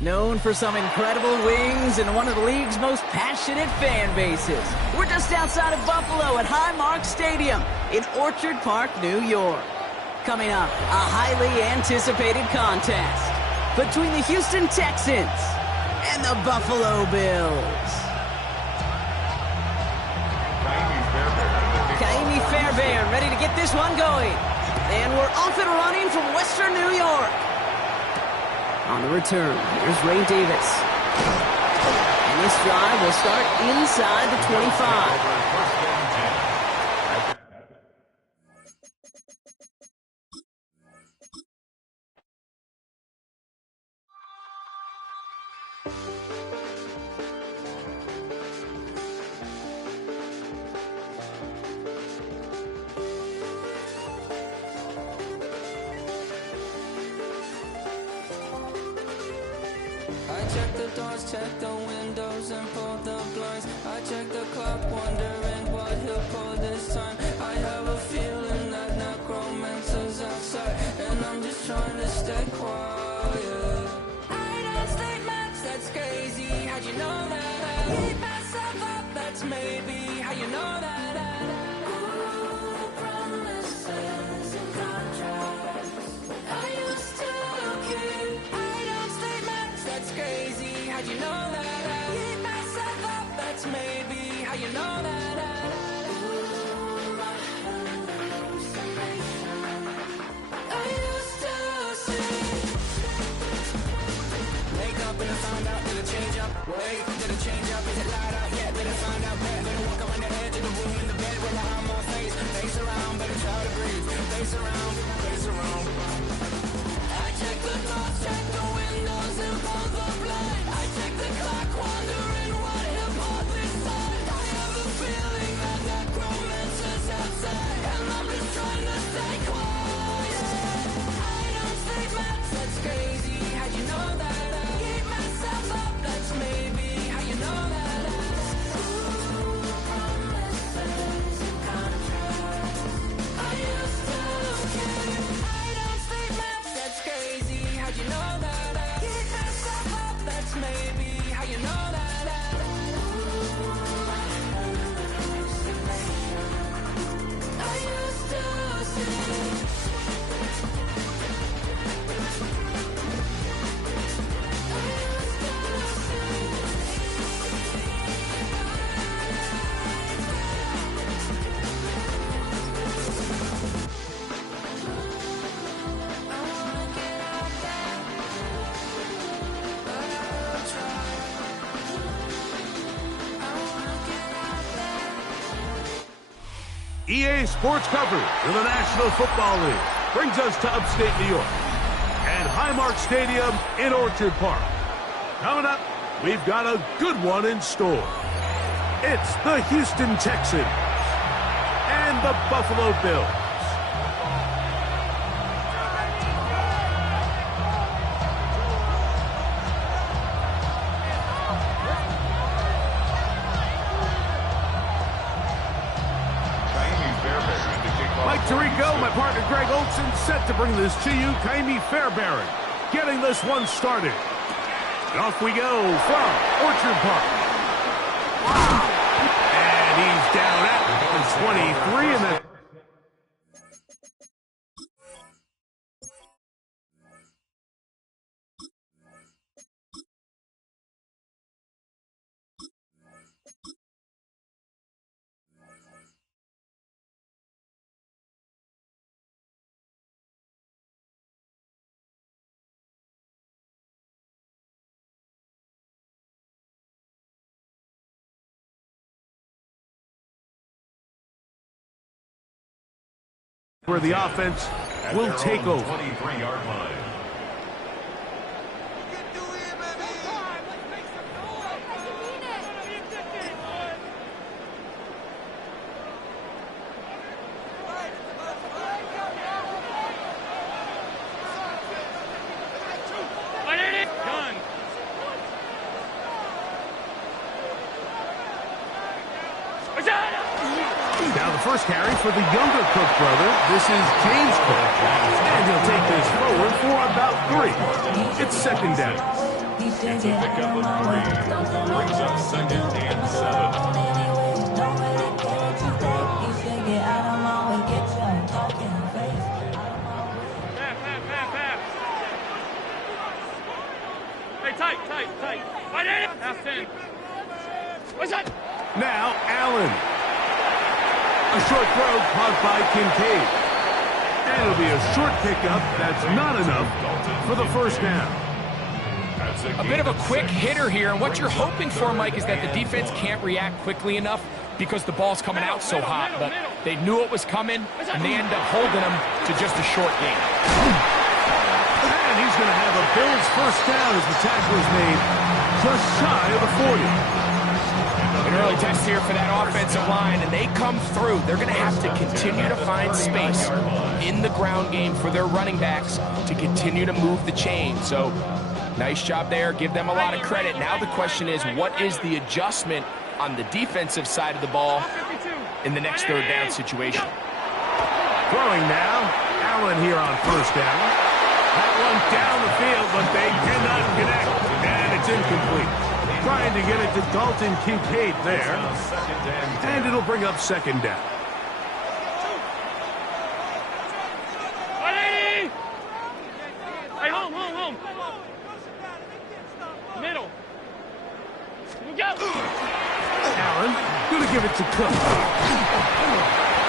Known for some incredible wings and one of the league's most passionate fan bases. We're just outside of Buffalo at Highmark Stadium in Orchard Park, New York. Coming up, a highly anticipated contest between the Houston Texans and the Buffalo Bills. Kaimi Fairbairn ready to get this one going. And we're off and running from Western New York. On the return, here's Ray Davis. And this drive will start inside the 25. Check the doors, check the windows, and pull the blinds. I check the clock, wondering what he'll pull this time. I have a feeling that necromancer's outside, and I'm just trying to stay quiet. I don't statements, that's crazy. How'd you know that? I beat myself up, that's maybe how you know that. Ooh, promises and contracts. I used to keep. I don't statements, that's crazy. How'd you know that? I beat myself up, that's maybe how you know that. Ooh, my hallucination. I used to see. Wake up and I found out, did it change up? Wait, did it change up? Is it light up? Yeah, did it find out? Better walk around the edge of the room in the bed with my arm on my face. Face around, better try to breathe. Face around, face around. I check the doors, check the windows, and pull the blind. I check the clock, wondering what he'll pull this time. I have a feeling that necromancer's outside, and I'm just trying to stay quiet. I don't take maps, that's crazy. How'd you know that? I keep myself up, that's maybe how you know that. Ooh, promises and contracts. I used to keep. I don't take maps, that's crazy. How'd you know that? I keep myself up, that's maybe how you know that. Ooh, my hallucination. I used to see. EA Sports coverage of the National Football League brings us to upstate New York and Highmark Stadium in Orchard Park. Coming up, we've got a good one in store. It's the Houston Texans and the Buffalo Bills. Mike Tirico, my partner Greg Olson, set to bring this to you. Kaimi Fairbairn getting this one started. And off we go from Orchard Park. And he's down at the 23 and the where the offense will take over. 23-yard line. Now the first carry for the younger Cook brother. This is James Cook. And he'll take this forward for about 3. It's second down. It's a pickup of 3. Brings up 2nd and 7. Tight. Right in it. Half 10. What's that? Now, Allen. A short throw caught by Kincaid. And it'll be a short pickup. That's not enough for the first down. A bit of a quick hitter here, and what you're hoping for, Mike, is that the defense can't react quickly enough because the ball's coming out so hot. But they knew it was coming, and they end up holding them to just a short gain. And he's going to have a Bills first down as the tackle is made just shy of the 40. An early test here for that offensive line, and they come through. They're going to have to continue to find space in the ground game for their running backs to continue to move the chain. So nice job there. Give them a lot of credit. Now the question is, what is the adjustment on the defensive side of the ball in the next third down situation? Throwing now. Allen here on first down. That one down the field, but they cannot connect. And it's incomplete. Trying to get it to Dalton Kincaid there. And it'll bring up 2nd down. Hey, home. Middle. Go. Allen going to give it to Cook.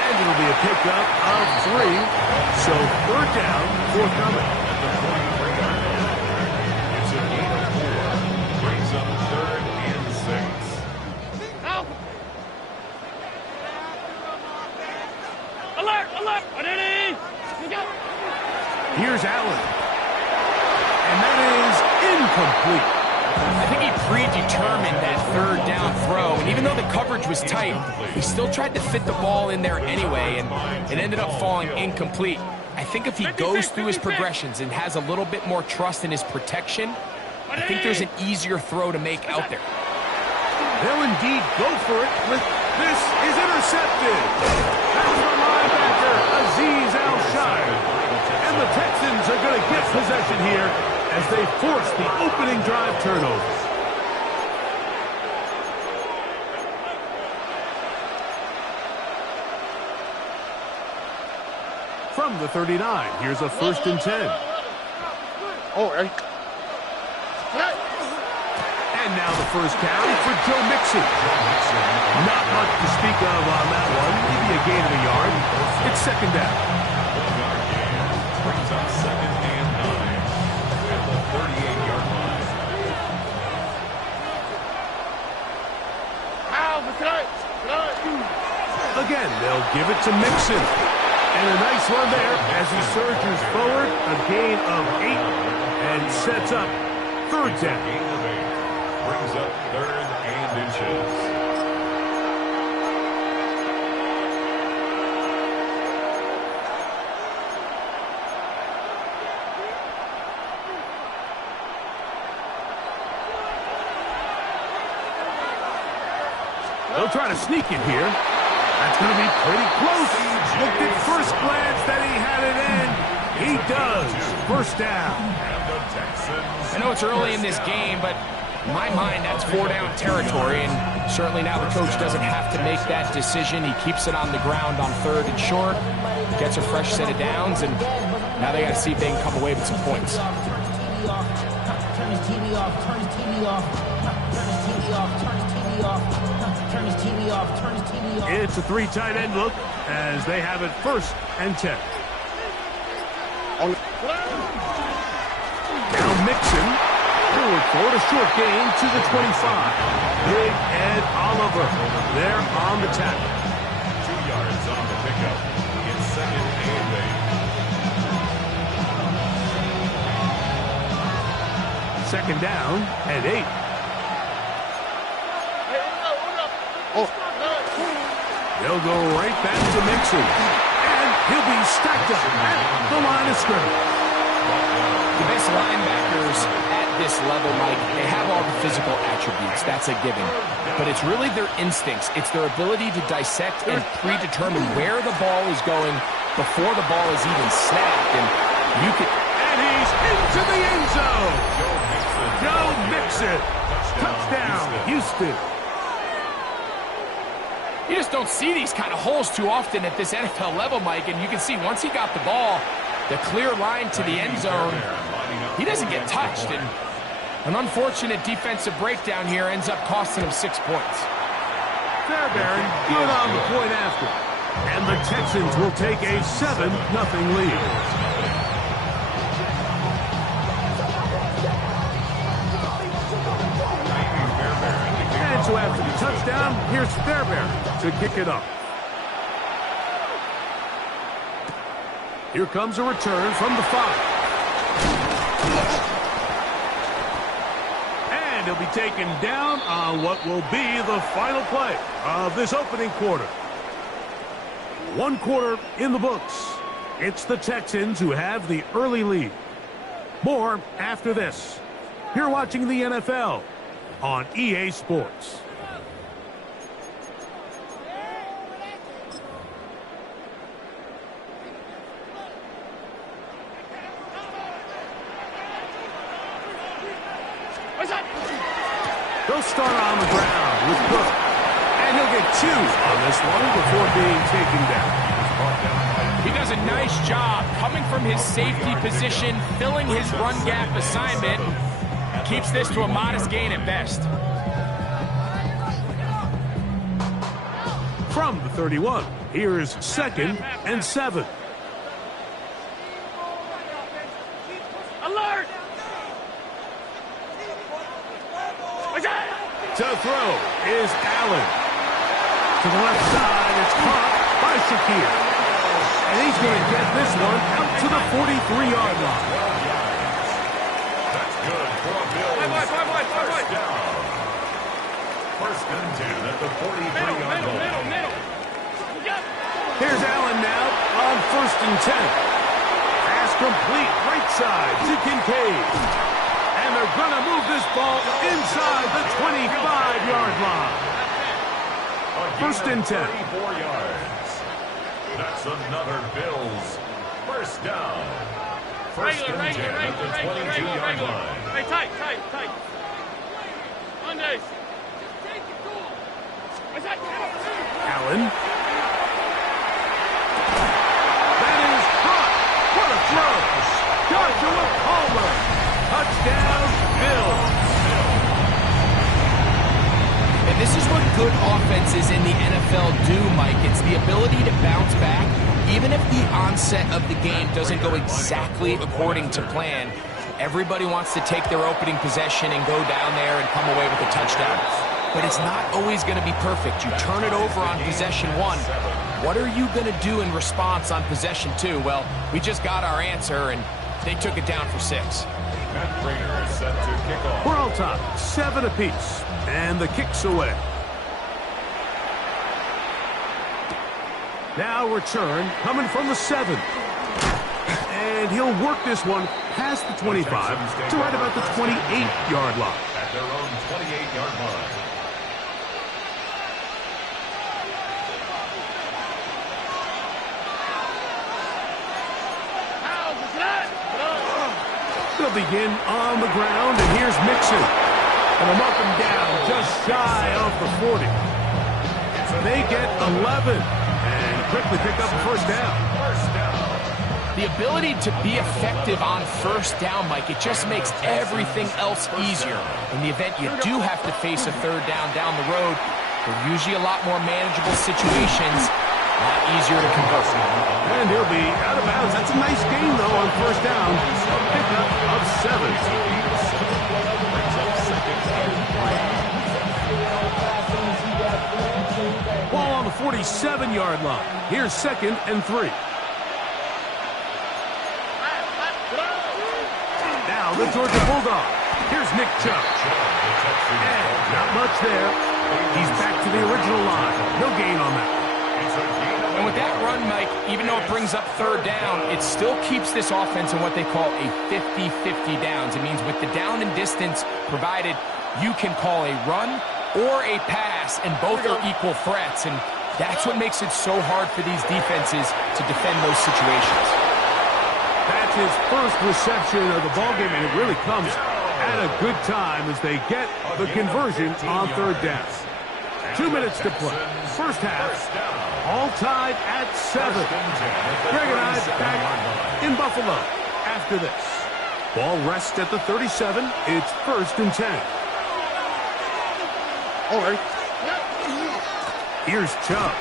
And it'll be a pickup of 3. So 3rd down forthcoming. It's a gain of 4. Brings up 3rd and 6. Help. Alert. Ready. Go. Here's Allen. And that is incomplete. I think he predetermined that 3rd down throw, and even though the coverage was tight, he still tried to fit the ball in there anyway, and it ended up falling incomplete. I think if he goes through his progressions and has a little bit more trust in his protection, I think there's an easier throw to make out there. They'll indeed go for it. This is intercepted. That's the linebacker, Azeez Al-Shire. And the Texans are going to get possession here as they force the opening drive turnover. From the 39, here's a 1st and 10. And now the first carry for Joe Mixon. Not much to speak of on that one. Maybe a gain of a yard. It's 2nd down. Brings up 2nd and 9 at the 38-yard line. Again, they'll give it to Mixon. And a nice run there as he surges forward. A gain of 8 and sets up 3rd down. Gain of 8. Brings up 3rd and inches. They'll try to sneak it here. That's going to be pretty close. Looked at first glance that he had it in. He does. First down. I know it's early in this game, but in my mind, that's 4-down territory, and certainly now the coach doesn't have to make that decision. He keeps it on the ground on 3rd and short, gets a fresh set of downs, and now they got to see if they can come away with some points. Turn his TV off. It's a 3 tight end look as they have it 1st and 10. Now Mixon forward for a short gain to the 25. Big Ed Oliver there on the tackle. 2 yards on the pickup. It's 2nd and 8. 2nd down and 8. They'll go right back to Mixon. And he'll be stacked up at the line of scrimmage. The best linebackers at this level, Mike, they have all the physical attributes. That's a given. But it's really their instincts. It's their ability to dissect and predetermine where the ball is going before the ball is even snapped. And you can... And he's into the end zone. Joe it. Touchdown, Houston. You just don't see these kind of holes too often at this NFL level, Mike, and you can see once he got the ball, the clear line to the end zone, he doesn't get touched, and an unfortunate defensive breakdown here ends up costing him 6 points. Fairbairn, good on the point after. And the Texans will take a 7-0 lead. And so after the touchdown, here's Fairbairn to kick it up. Here comes a return from the 5. And he'll be taken down on what will be the final play of this opening quarter. 1 quarter in the books. It's the Texans who have the early lead. More after this. You're watching the NFL on EA Sports. They'll start on the ground with Cook. And he'll get 2 on this one before being taken down. He does a nice job coming from his safety position, filling his run gap assignment. Keeps this to a modest gain at best. From the 31, here's 2nd and 7. Alert! To throw is Allen. To the left side, it's caught by Shakir. And he's going to get this one out to the 43-yard line. That's good for a Bills. First down. First and 10 at the 43-yard line. Middle. Here's Allen now on 1st and 10. Pass complete right side to Kincaid. And they're going to move this ball inside the 25-yard line. 1st and 10. 34 yards. That's another Bills. First down. First and 10 at the 22-yard line. Hey, tight. Mondays. Allen. That is caught. What a throw. Joshua Palmer. Touchdown, Bills. And this is what good offenses in the NFL do, Mike. It's the ability to bounce back, even if the onset of the game doesn't go exactly according to plan. Everybody wants to take their opening possession and go down there and come away with a touchdown. But it's not always going to be perfect. You turn it over on possession 1. What are you going to do in response on possession 2? Well, we just got our answer, and they took it down for 6. Matt Prater is set to kick off. We're all tied, 7 apiece, and the kick's away. Now return coming from the 7. And he'll work this one past the 25 to right about the 28-yard line. At their own 28-yard line. They'll begin on the ground, and here's Mixon. And they'll mark him down just shy of the 40. They get 11 and quickly pick up a first down. The ability to be effective on first down, Mike, it just makes everything else easier. In the event you do have to face a third down the road, they're usually a lot more manageable situations, a lot easier to convert. And he'll be out of bounds. That's a nice gain, though, on first down. A pickup of 7. Ball on the 47-yard line. Here's 2nd and 3. Now the Georgia Bulldog. Here's Nick Chubb. And not much there. He's back to the original line. No gain on that. And with that run, Mike, even though it brings up third down, it still keeps this offense in what they call a 50-50 downs. It means with the down and distance provided, you can call a run or a pass, and both are equal threats. And that's what makes it so hard for these defenses to defend those situations. That's his first reception of the ballgame, and it really comes at a good time as they get the conversion on third down. 2 minutes to play. First half, all tied at 7. Greg and I back in Buffalo after this. Ball rests at the 37. It's 1st and 10. All right. Here's Chubb.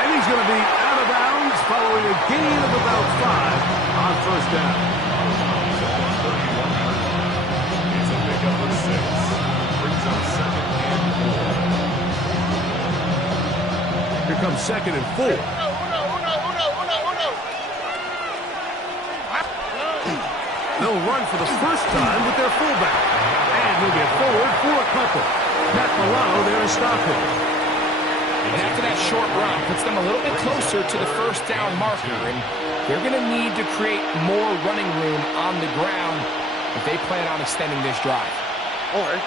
And he's going to be out of bounds following a gain of about 5 on first down. It's a pickup of 6. Brings up 2nd and 4. Here comes 2nd and 4. They'll run for the first time with their fullback. And he'll get forward for a couple. Matt Milano there to stop him. And after that short run, puts them a little bit closer to the first down marker. And they're going to need to create more running room on the ground if they plan on extending this drive. All right.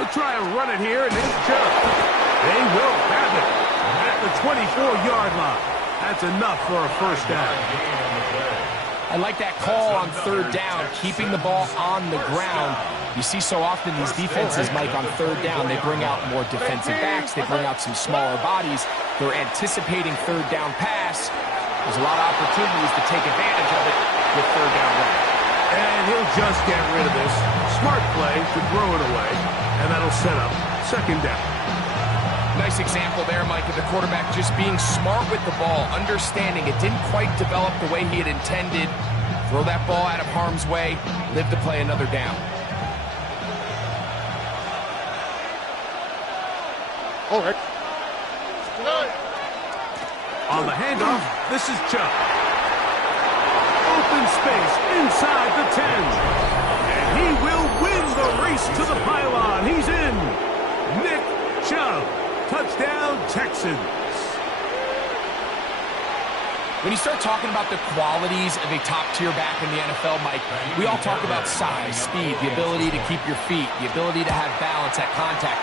They'll try and run it here, and it's Chubb. They will have it at the 24-yard line. That's enough for a first down. I like that call on third down, keeping the ball on the ground. You see so often these defenses, Mike, on third down, they bring out more defensive backs. They bring out some smaller bodies. They're anticipating third down pass. There's a lot of opportunities to take advantage of it with third down run. And he'll just get rid of this. Smart play to throw it away, and that'll set up 2nd down. Nice example there, Mike, of the quarterback just being smart with the ball, understanding it didn't quite develop the way he had intended. Throw that ball out of harm's way, live to play another down. All right. On the handoff, this is Chubb. Open space inside the 10. And he will win the race to the pylon. He's in. Nick Chubb. Touchdown, Texans. When you start talking about the qualities of a top-tier back in the NFL, Mike, we all talk about size, speed, the ability to keep your feet, the ability to have balance at contact.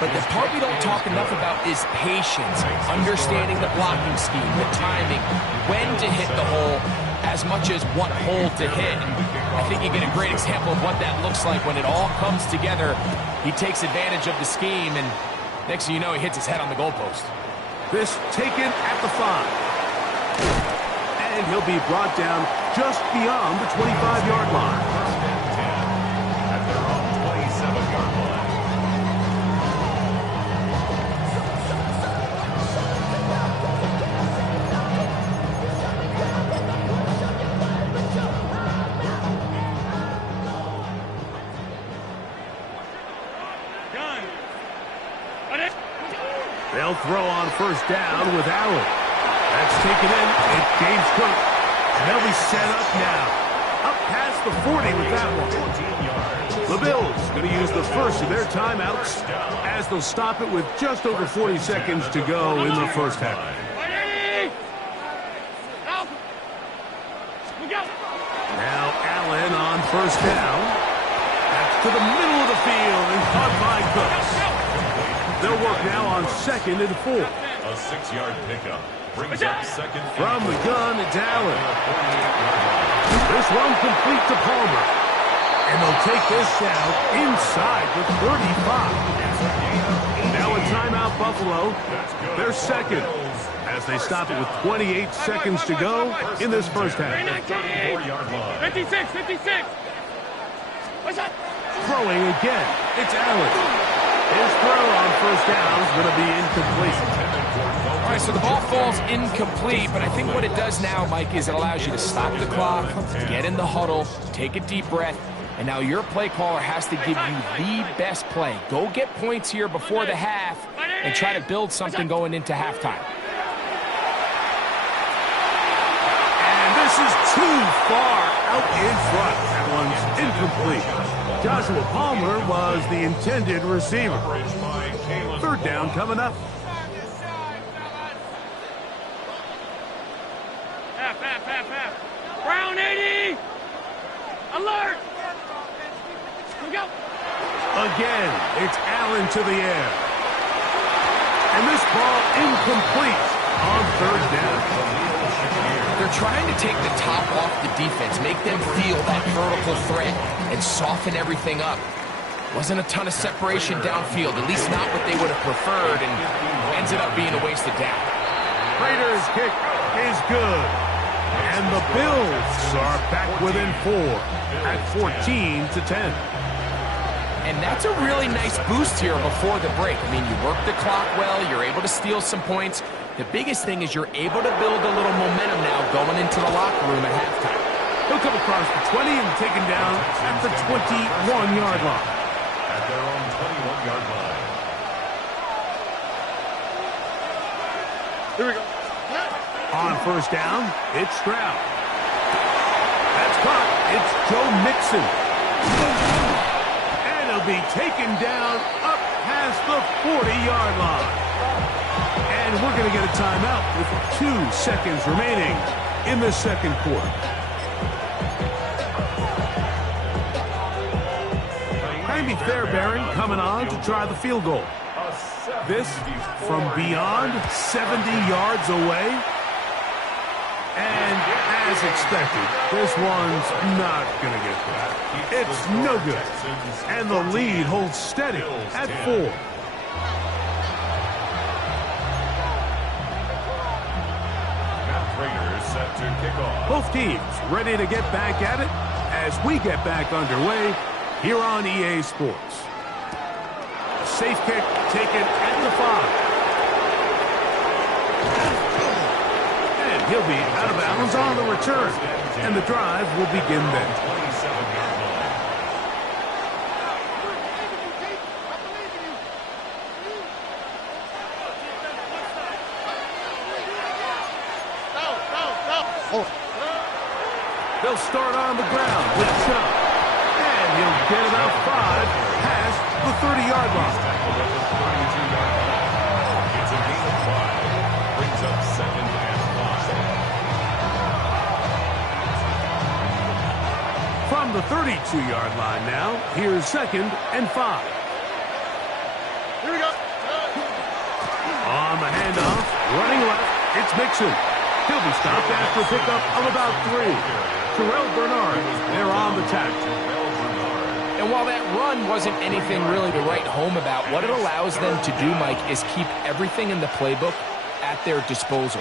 But the part we don't talk enough about is patience, understanding the blocking scheme, the timing, when to hit the hole, as much as what hole to hit. And I think you get a great example of what that looks like when it all comes together. He takes advantage of the scheme, and next thing you know, he hits his head on the goalpost. This taken at the 5. And he'll be brought down just beyond the 25-yard line. At their own 27-yard line. They'll throw on first down with Allen. That's taken in. It's James Cook. And they'll be set up now. Up past the 40 with that one. The Bills going to use the first of their timeouts as they'll stop it with just over 40 seconds to go in the first half. Now Allen on first down. That's to the middle of the field and caught by Cooks. They'll work now on 2nd and 4. A 6-yard pickup. Brings up 2nd. From the gun, it's Allen. This one complete to Palmer. And they'll take this down inside the 35. Now a timeout, Buffalo. They're 2nd as they stop it with 28 seconds to go in this first half. 56, 56. What's up? Throwing again, it's Allen. His throw on first down is going to be incomplete. All right, so the ball falls incomplete, but I think what it does now, Mike, is it allows you to stop the clock, get in the huddle, take a deep breath, and now your play caller has to give you the best play. Go get points here before the half and try to build something going into halftime. And this is too far out in front. That one's incomplete. Joshua Palmer was the intended receiver. Third down coming up. Half. Brown 80. Alert. Here we go. Again, it's Allen to the air. And this ball incomplete on third down. they're trying to take the top off the defense, make them feel that vertical threat, and soften everything up. Wasn't a ton of separation downfield, at least not what they would have preferred, and ended up being a wasted down. Raiders' kick is good. And the Bills are back within 4 at 14-10. And that's a really nice boost here before the break. I mean, you work the clock well, you're able to steal some points. The biggest thing is you're able to build a little momentum now going into the locker room at halftime. He'll come across the 20 and taken down at the 21-yard line. At their own 21-yard line. Here we go. On first down, it's Stroud. That's caught. It's Joe Mixon. And he'll be taken down up past the 40-yard line. And we're going to get a timeout with 2 seconds remaining in the second quarter. Maybe Fairbairn coming on to try the field goal. This from beyond 70 yards away. And as expected, this one's not going to get there. It's no good. And the lead holds steady at 4. Raiders set to kick off. Both teams ready to get back at it as we get back underway here on EA Sports. Safe kick taken at the 5. And he'll be out of bounds on the return. And the drive will begin then. 27-yard line. They'll start on the ground with Chubb. And he'll get about 5 past the 30-yard line. It's a gain of 5. Brings up 2nd and 5. From the 32-yard line now, here's 2nd and 5. Here we go. On the handoff, running left, it's Mixon. He'll be stopped after a pickup of about 3. Terrell Bernard, they're on the tackle. And while that run wasn't anything really to write home about, what it allows them to do, Mike, is keep everything in the playbook at their disposal.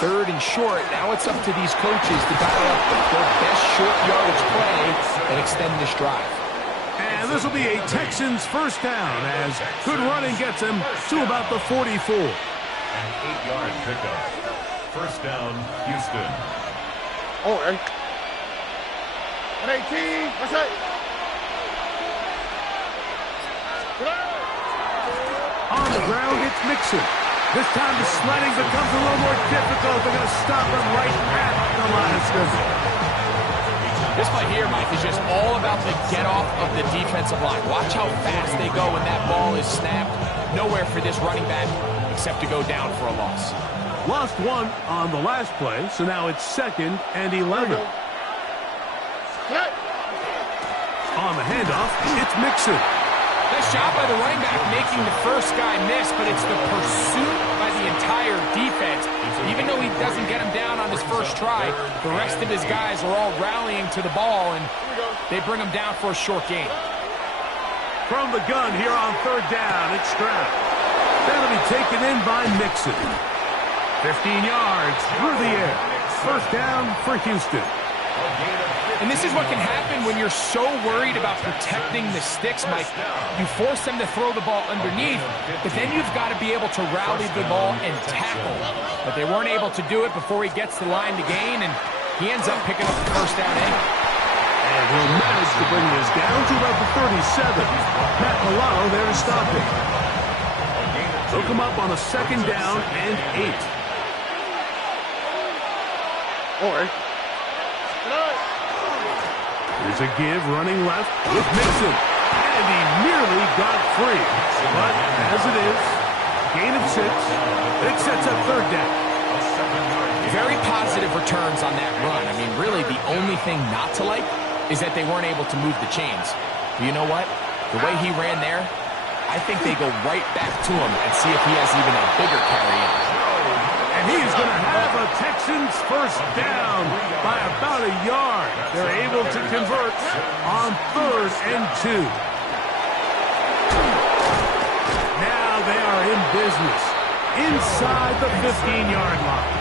3rd and short, now it's up to these coaches to dial up their best short yardage play and extend this drive. And this will be a Texans first down as good running gets them to about the 44. An 8-yard pickup. First down, Houston. Oh, and 18, what's that? On the ground, it's Mixon. This time the sledding becomes a little more difficult. They're going to stop him right at the line of scrimmage. This play here, Mike, is just all about the get-off of the defensive line. Watch how fast they go when that ball is snapped. Nowhere for this running back except to go down for a loss. Lost 1 on the last play, so now it's 2nd and 11. On the handoff, it's Mixon. Nice job by the running back making the first guy miss, but it's the pursuit by the entire defense. Even though he doesn't get him down on his first try, the rest of his guys are all rallying to the ball, and they bring him down for a short gain. From the gun here on 3rd down, it's Stroud. That'll be taken in by Mixon. 15 yards through the air. First down for Houston. And this is what can happen when you're so worried about protecting the sticks, Mike. You force them to throw the ball underneath, but then you've got to be able to rally the ball and tackle. But they weren't able to do it before he gets the line to gain, and he ends up picking up the first down anyway. And he'll manage to bring this down to about the 37. Matt Milano there to stop it. They'll come up on a 2nd down and 8. All right. Here's a give running left with Mixon. And he nearly got free. But as it is, gain of 6. It sets up 3rd down. Very positive returns on that run. I mean, really, the only thing not to like is that they weren't able to move the chains. But you know what? The way he ran there, I think they go right back to him and see if he has even a bigger carry in. And he's going to have a Texans first down by about a yard. They're able to convert on 3rd and 2. Now they are in business inside the 15-yard line.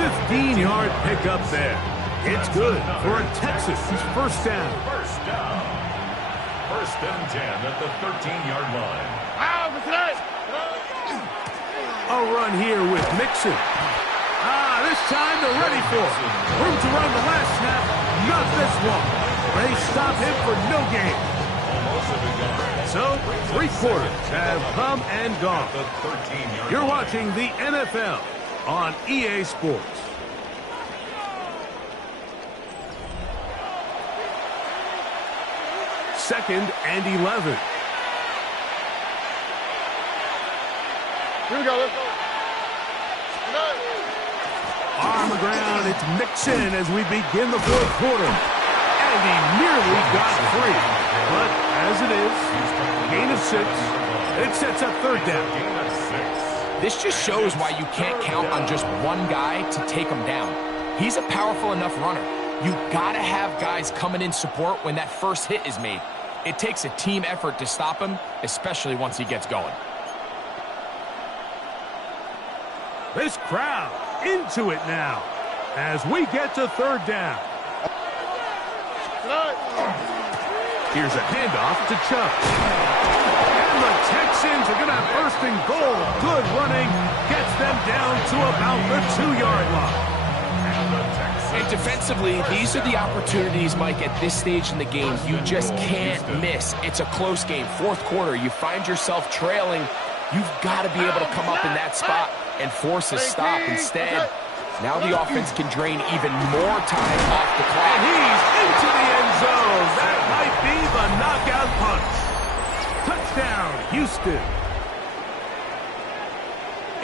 15-yard pickup there. It's good for a Texans first down. First and 10 at the 13-yard line. A run here with Mixon. This time they're ready for it. Room to run the last snap. Not this one. They stop him for no gain. So, 3 quarters have come and gone. You're watching the NFL on EA Sports. Second and 11. Here we go, let's go. On the ground, it's Mixon as we begin the 4th quarter. And he nearly got free. But as it is, gain of 6. It sets up 3rd down. This just shows why you can't count on just one guy to take him down. He's a powerful enough runner. You gotta have guys coming in support when that first hit is made. It takes a team effort to stop him, especially once he gets going. This crowd into it now as we get to 3rd down. Here's a handoff to Chubb. And the Texans are going to have 1st and goal. Good running gets them down to about the 2-yard line. And defensively, these are the opportunities, Mike, at this stage in the game. You just can't miss. It's a close game. 4th quarter, you find yourself trailing. You've got to be able to come up in that spot and force a stop. Instead, now the offense can drain even more time off the clock. And he's into the end zone. That might be the knockout punch. Touchdown, Houston.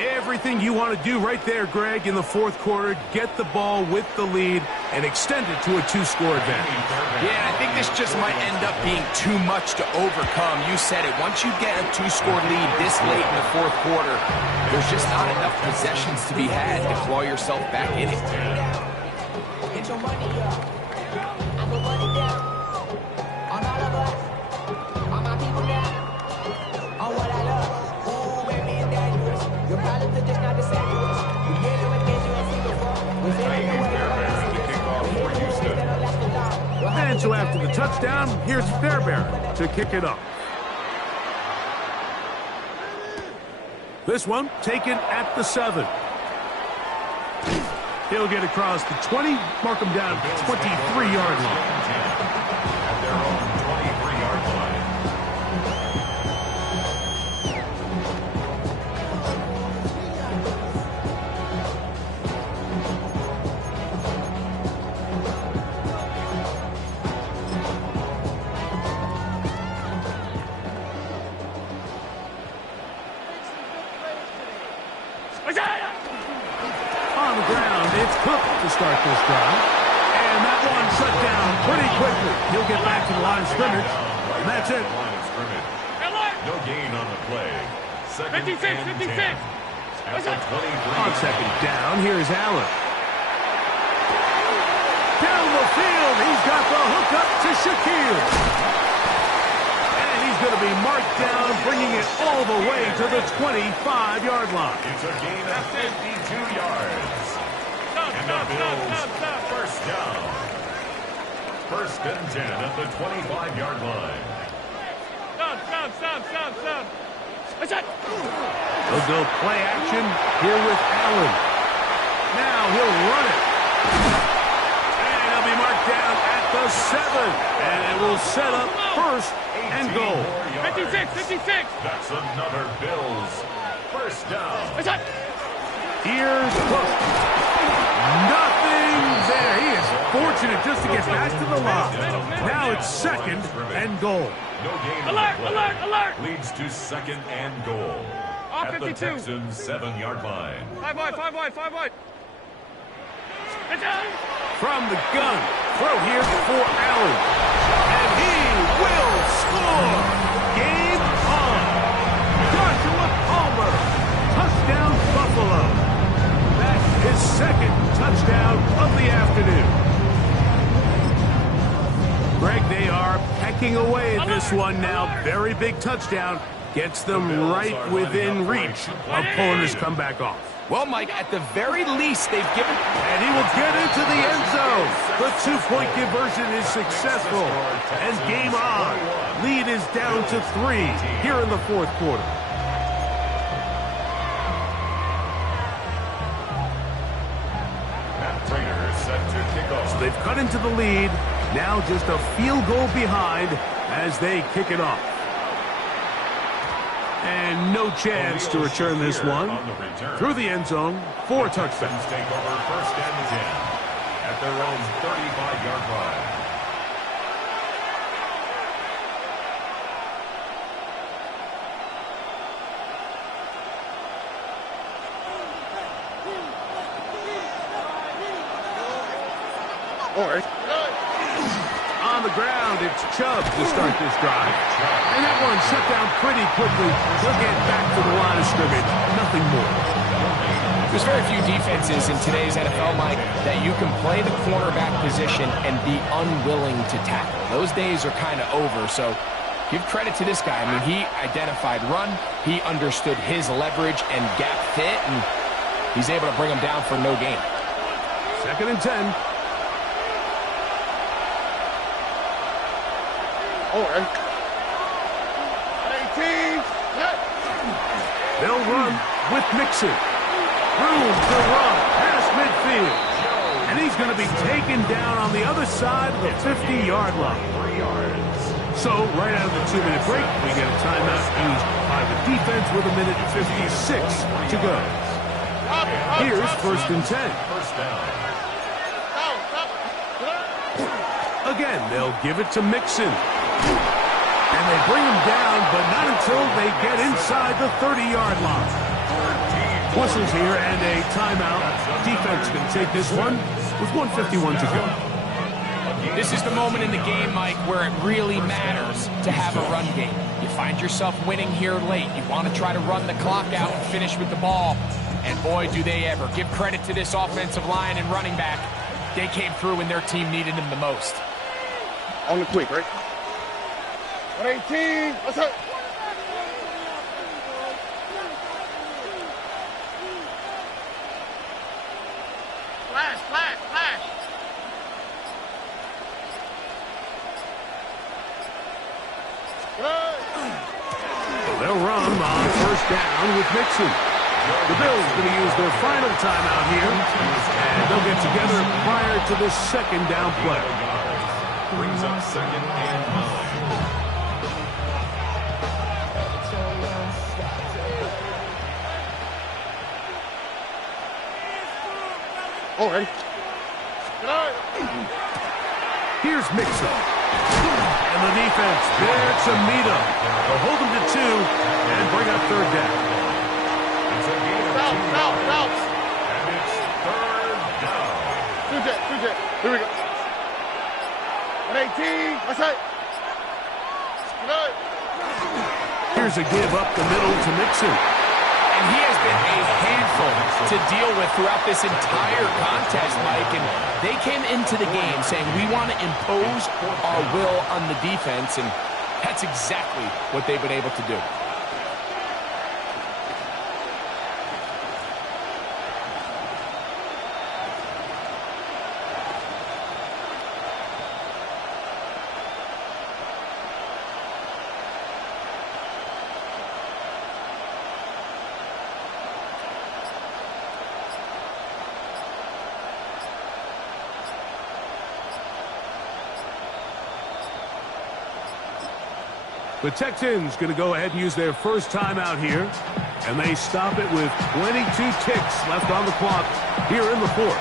Everything you want to do right there, Greg, in the 4th quarter, get the ball with the lead and extend it to a 2-score advantage. Yeah, I think this just might end up being too much to overcome. You said it. Once you get a 2-score lead this late in the 4th quarter, there's just not enough possessions to be had to claw yourself back in it. Get your money up. I put money down. On all of us. On my people now. On what I love. Ooh, baby, it's dangerous. Your problems are just not the same to us. We get it with things you ain't seen before. We're feeling the way And so after the touchdown, here's Fairbairn to kick it up. This one taken at the 7. He'll get across the 20, mark him down at the 23-yard line. At their own 23-yard line. On the ground, it's Cook to start this drive. And that one shut down pretty quickly. He'll get back to the line of scrimmage. And that's it. No gain on the play. Second 56, and 56. 10. At the 23. On 2nd down, here's Allen. Down the field, he's got the hook up to Shaquille. And he's going to be marked down, bringing it all the way to the 25-yard line. It's a gain of 52 yards. And the Bills first down. 1st and 10 at the 25-yard line. Stop. They'll go play action here with Allen. Now he'll run it. And he'll be marked down at the 7. And it will set up 1st and goal. 56. That's another Bills first down. Here's Cook. Nothing there. He is fortunate just to get back to the line. Now it's 2nd and goal. No gain on the play. Alert. Leads to 2nd and goal. At the 52. Texans' 7-yard line. 5 wide. From the gun, throw here for Allen. And he will score. Game on. Joshua Palmer. Touchdown, Buffalo. second touchdown of the afternoon. Greg, they are pecking away at this one now. Very big touchdown. Gets them right within reach of pulling this comeback off. Well, Mike, at the very least, they've given... And he will get into the end zone. The two-point conversion is successful. And game on. Lead is down to 3 here in the fourth quarter. So they've cut into the lead. Now just a field goal behind as they kick it off. And no chance to return this one. Through the end zone, 4 touchdowns. Take over first and 10 at their own 35-yard line. All right. On the ground, it's Chubb to start this drive. And that one shut down pretty quickly. He'll get back to the line of scrimmage. Nothing more. There's very few defenses in today's NFL, Mike, that you can play the cornerback position and be unwilling to tackle. Those days are kind of over, so give credit to this guy. I mean, he identified run, he understood his leverage and gap fit, and he's able to bring him down for no gain. Second and 10. All right. 18. They'll run with Mixon. Room to run past midfield. And he's going to be taken down on the other side of the 50-yard line. 3 yards. So, right out of the 2-minute break, we get a timeout used by the defense with 1:56 to go. Here's first and 10. First down. Again, they'll give it to Mixon. And they bring him down, but not until they get inside the 30-yard line. Whistles here and a timeout. Defense can take this one with 1:51 to go. This is the moment in the game, Mike, where it really matters to have a run game. You find yourself winning here late. You want to try to run the clock out and finish with the ball. And boy, do they ever. Give credit to this offensive line and running back. They came through when their team needed them the most. On the quick, right? 118. What's up? Flash, flash, flash. They'll run on first down with Mixon. The Bills going to use their final timeout here, and they'll get together prior to the second down play. Brings up second and 9. All right. Here's Mixon. And the defense there to meet him. They'll hold him to 2 and bring up third down. It's a gain of 2 yards. And it's third down. 2 jet. Here we go. 118. What's that? Here's a give up the middle to Mixon. And he has been a handful to deal with throughout this entire contest, Mike. And they came into the game saying, we want to impose our will on the defense. And that's exactly what they've been able to do. The Texans going to go ahead and use their first timeout here. And they stop it with 22 ticks left on the clock here in the fourth.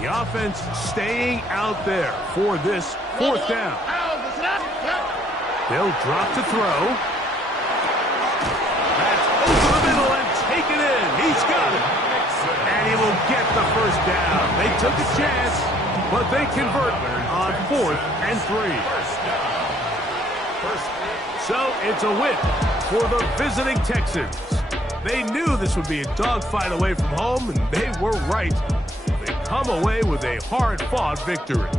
The offense staying out there for this fourth down. They'll drop to throw. Take it in. He's got it. And he will get the first down. They took a chance, but they convert on 4th and 3. So it's a win for the visiting Texans. They knew this would be a dogfight away from home, and they were right. They come away with a hard-fought victory.